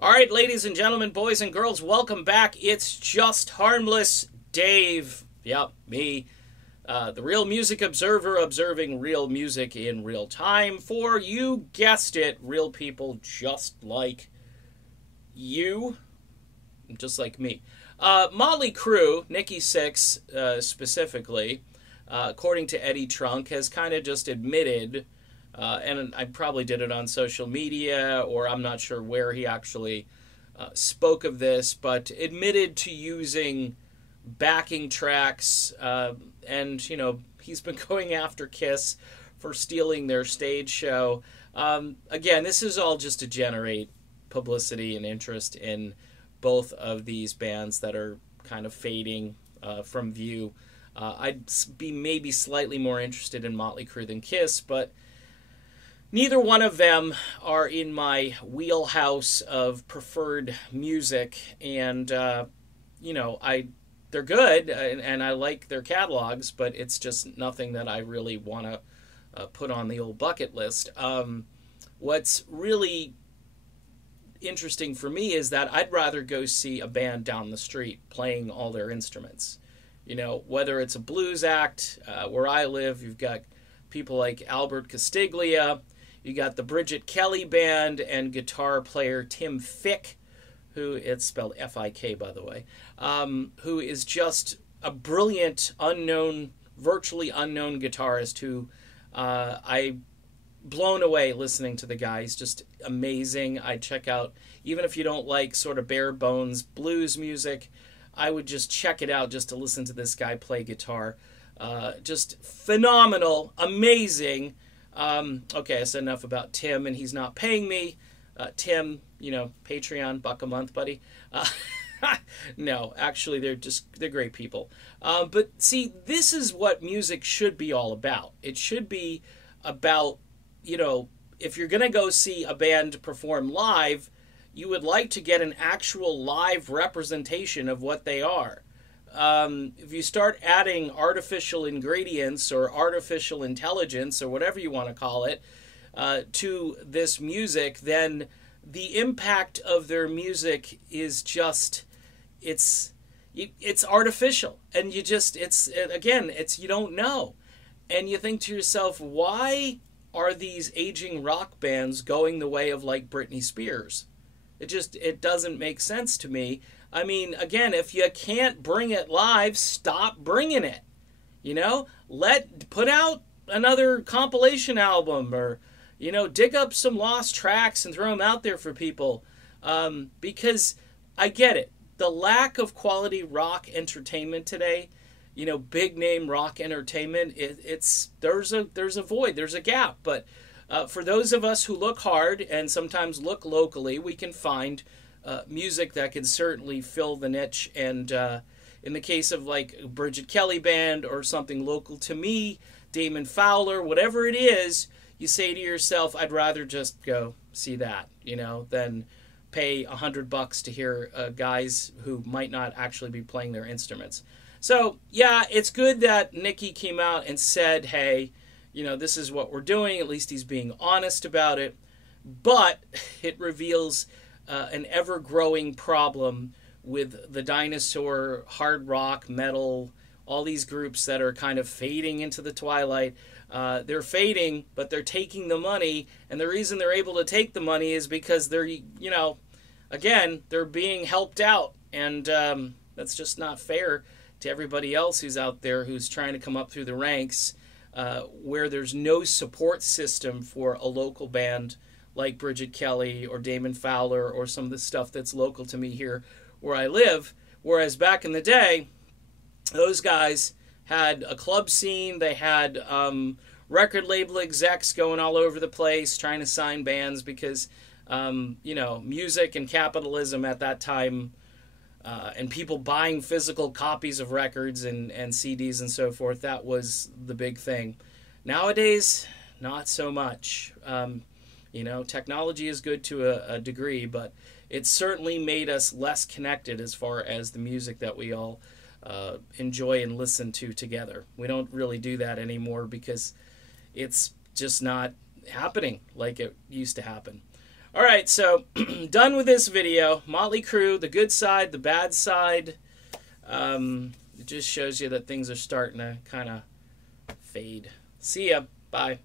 All right, ladies and gentlemen, boys and girls, welcome back. It's Just Harmless Dave. Yep, me, the Real Music Observer, observing real music in real time for, you guessed it, real people just like you, just like me. Motley Crue, Nikki Sixx specifically, according to Eddie Trunk, has kind of just admitted, and I probably did it on social media, or I'm not sure where he actually spoke of this, but admitted to using backing tracks, and, he's been going after Kiss for stealing their stage show. Again, this is all just to generate publicity and interest in both of these bands that are kind of fading from view. I'd be maybe slightly more interested in Motley Crue than Kiss, but neither one of them are in my wheelhouse of preferred music, and they're good, and I like their catalogs, but it's just nothing that I really want to put on the old bucket list. What's really interesting for me is that I'd rather go see a band down the street playing all their instruments. Whether it's a blues act, where I live, you've got people like Albert Castiglia, you got the Bridget Kelly Band and guitar player Tim Fick, who, it's spelled F-I-K, by the way, who is just a brilliant, virtually unknown guitarist who I blown away listening to the guy. He's just amazing. I check out, even if you don't like sort of bare bones blues music, I would just check it out just to listen to this guy play guitar. Just phenomenal, amazing. Okay, I said enough about Tim, and he's not paying me. Tim, Patreon, $1 a month, buddy. No, actually, they're great people. But see, this is what music should be all about. It should be about, if you're going to go see a band perform live, you would like to get an actual live representation of what they are. If you start adding artificial ingredients or artificial intelligence or whatever you want to call it to this music, then the impact of their music is just, it's artificial, and you don't know. And you think to yourself, why are these aging rock bands going the way of like Britney Spears? It doesn't make sense to me. I mean, again, if you can't bring it live, stop bringing it. Put out another compilation album, or, dig up some lost tracks and throw them out there for people. Because I get it. The lack of quality rock entertainment today, big name rock entertainment, there's a void, there's a gap. But for those of us who look hard and sometimes look locally, we can find music that can certainly fill the niche. And in the case of like Bridget Kelly Band or something local to me, Damon Fowler, whatever it is, you say to yourself, I'd rather just go see that, than pay $100 to hear guys who might not actually be playing their instruments. So yeah, it's good that Nikki came out and said, hey, this is what we're doing. At least he's being honest about it. But it reveals an ever-growing problem with the dinosaur, hard rock, metal, all these groups that are kind of fading into the twilight. They're fading, but they're taking the money, and the reason they're able to take the money is because they're, again, they're being helped out, and that's just not fair to everybody else who's out there who's trying to come up through the ranks, where there's no support system for a local band like Bridget Kelly or Damon Fowler or some of the stuff that's local to me here where I live. Whereas back in the day, those guys had a club scene, they had record label execs going all over the place trying to sign bands because, music and capitalism at that time, and people buying physical copies of records and CDs and so forth, that was the big thing. Nowadays, not so much. Technology is good to a degree, but it's certainly made us less connected as far as the music that we all enjoy and listen to together. We don't really do that anymore because it's just not happening like it used to happen. All right, so done with this video. Motley Crue, the good side, the bad side. It just shows you that things are starting to kind of fade. See ya. Bye.